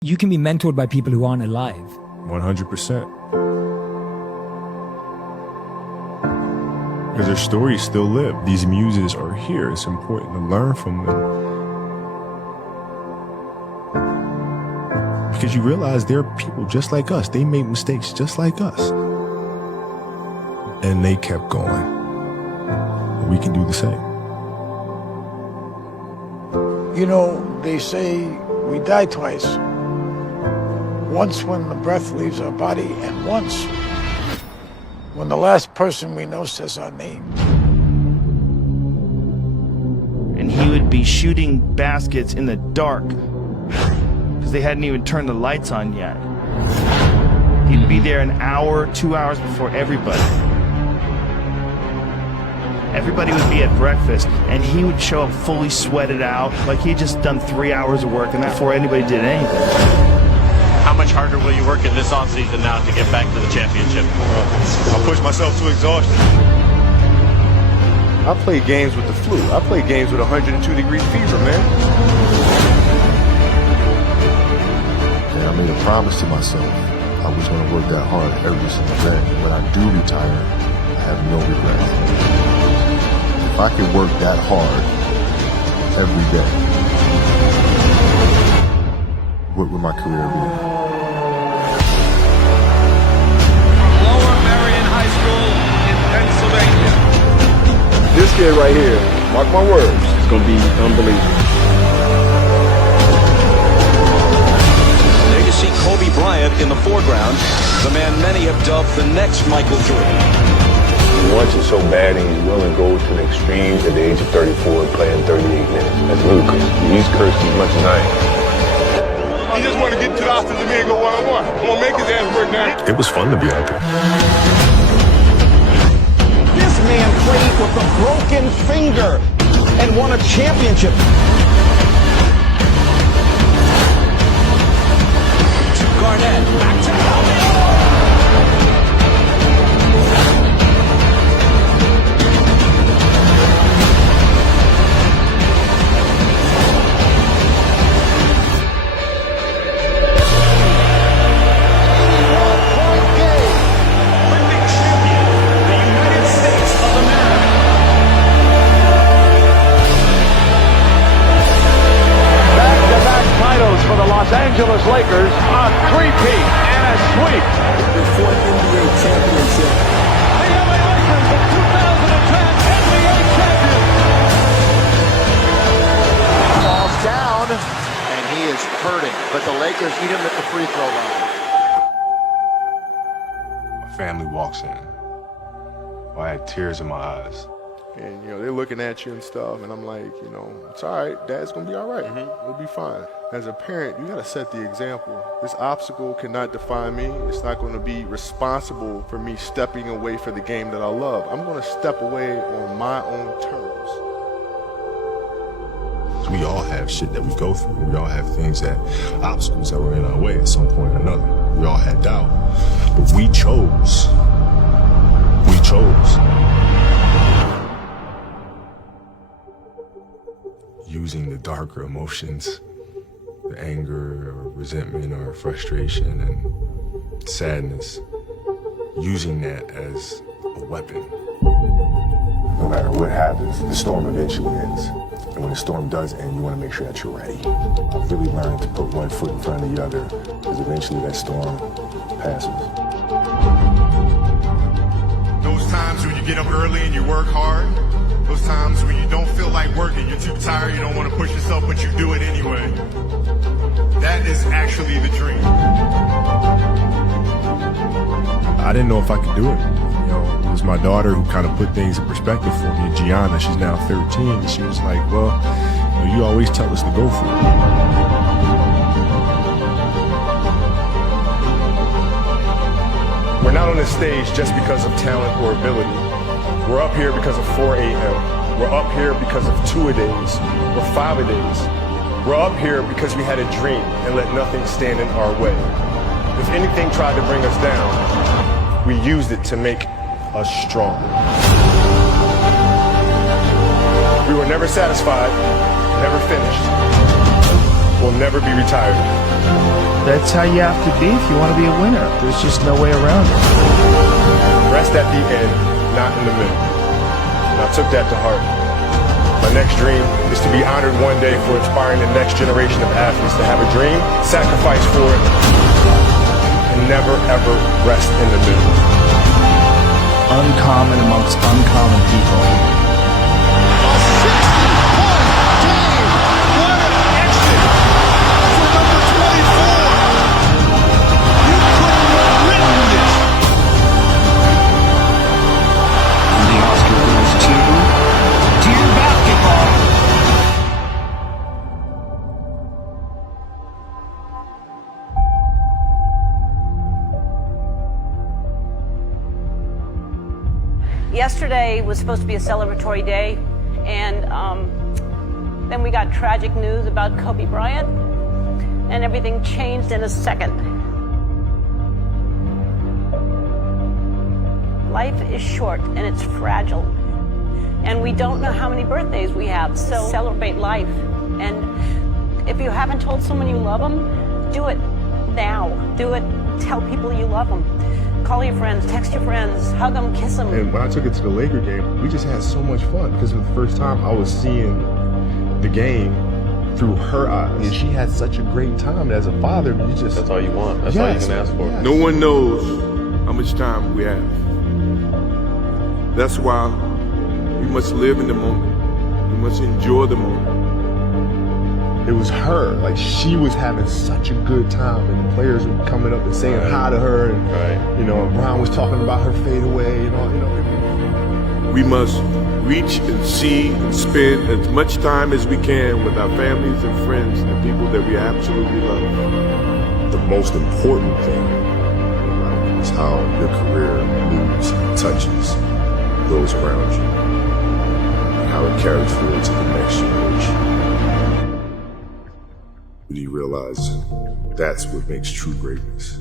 You can be mentored by people who aren't alive. 100%. Because their stories still live. These muses are here. It's important to learn from them. Because you realize they're people just like us. They make mistakes just like us. And they kept going. We can do the same. You know, they say we die twice. Once when the breath leaves our body, and once when the last person we know says our name. And he would be shooting baskets in the dark because they hadn't even turned the lights on yet. He'd be there an hour, 2 hours before everybody. Everybody would be at breakfast, and he would show up fully sweated out, like he'd just done 3 hours of work and before anybody did anything. How much harder will you work in this offseason now to get back to the championship? I'll push myself to exhaustion. I played games with the flu. I played games with 102-degree fever, man. And I made a promise to myself I was going to work that hard every single day. When I do retire, I have no regrets. If I can work that hard every day, what would my career be? Lower Marion High School in Pennsylvania. This kid right here, mark my words, is going to be unbelievable. There you see Kobe Bryant in the foreground, the man many have dubbed the next Michael Jordan. He wants it so bad and he's willing to go to the extremes at the age of 34 and playing 38 minutes. That's ludicrous. He's cursed as much as I am. He just want to get to the offensive and go one-on-one. I'm going to make his ass work now. It was fun to be out there. This man played with a broken finger and won a championship. To Garnett, back to Alvin. For the Los Angeles Lakers, a three-peat and a sweep. The fourth NBA championship. The LA Lakers, the 2010 NBA champions. Falls down, and he is hurting. But the Lakers eat him at the free throw line. My family walks in. I had tears in my eyes. And, they're looking at you and stuff, and I'm like, it's all right. Dad's going to be all right. We'll be fine. As a parent, you got to set the example. This obstacle cannot define me. It's not going to be responsible for me stepping away for the game that I love. I'm going to step away on my own terms. We all have shit that we go through. We all have obstacles that were in our way at some point or another. We all had doubt. But we chose. Using the darker emotions, the anger or resentment or frustration and sadness, using that as a weapon. No matter what happens, the storm eventually ends. And when the storm does end, you want to make sure that you're ready. I've really learned to put one foot in front of the other, because eventually that storm passes. Those times when you get up early and you work hard, those times when you don't feel like working, you're too tired, you don't want to push yourself, but you do it anyway. That is actually the dream. I didn't know if I could do it. It was my daughter who kind of put things in perspective for me. Gianna, she's now 13, and she was like, well, you always tell us to go for it. We're not on this stage just because of talent or ability. We're up here because of 4 a.m. We're up here because of 2-a-days. We're 5-a-days. We're up here because we had a dream and let nothing stand in our way. If anything tried to bring us down, we used it to make us stronger. We were never satisfied, never finished. We'll never be retired. That's how you have to be if you want to be a winner. There's just no way around it. Rest at the end, not in the middle. And I took that to heart. My next dream is to be honored one day for inspiring the next generation of athletes to have a dream, sacrifice for it, and never ever rest in the middle. Uncommon amongst uncommon people. A 60-point game. What an exit for number 24. You couldn't have written this. And the Oscar goes to Deer Basketball. Yesterday was supposed to be a celebratory day, and then we got tragic news about Kobe Bryant, and everything changed in a second. Life is short and it's fragile, and we don't know how many birthdays we have, so celebrate life. And if you haven't told someone you love them, do it now. Do it. Tell people you love them. Call your friends, text your friends, hug them, kiss them. And when I took it to the Laker game, we just had so much fun because for the first time I was seeing the game through her eyes. And she had such a great time. And as a father, you just... That's all you want. That's all you can ask for. Yes. No one knows how much time we have. That's why we must live in the moment. We must enjoy the moment. It was her. Like, she was having such a good time, and the players were coming up and saying hi to her, and you know, Brown was talking about her fadeaway and all. You know, we must reach and see and spend as much time as we can with our families and friends and the people that we absolutely love. The most important thing in life is how your career moves and touches those around you, and how it carries forward to the next generation. Do you realize that's what makes true greatness?